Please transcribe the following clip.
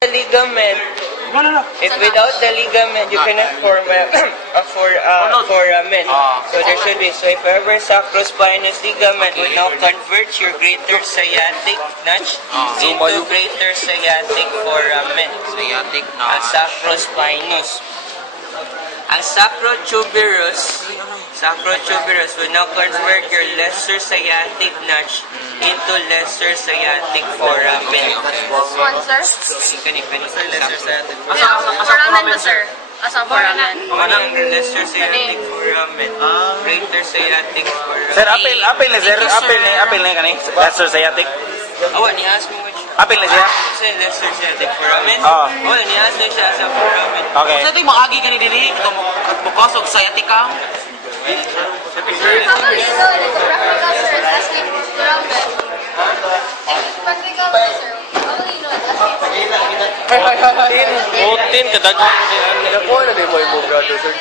The ligament. No. If without the ligament, you cannot form a foramen. So there should be. So if ever sacrospinous ligament will now convert your greater sciatic notch into greater sciatic foramen. Sciatic Ang sacrospinous. Ang sacrotuberous will now convert your lesser sciatic notch into lesser sciatic foramen. Sponsor? Lesser sciatic Foramen ba, sir? Asang foramen? Anong lesser sciatic foramen? Greater sciatic foramen. Sir, apil ni sir, apil ni kani. Lesser sciatic. Awa, ni-ask mo siya. Apil ni siya. Kasi lesser sciatic foramen? Oo. Wala, ni-ask na siya sa foramen. Okay. Sa ito yung makagi ka ni dili, ito bukos o sciatic ka. How will you know lithographical, sir, is asking for foramen? Practical, sir, how will you know it's asking for Putin, kadag. Nakuha na din mo yung brother, sir.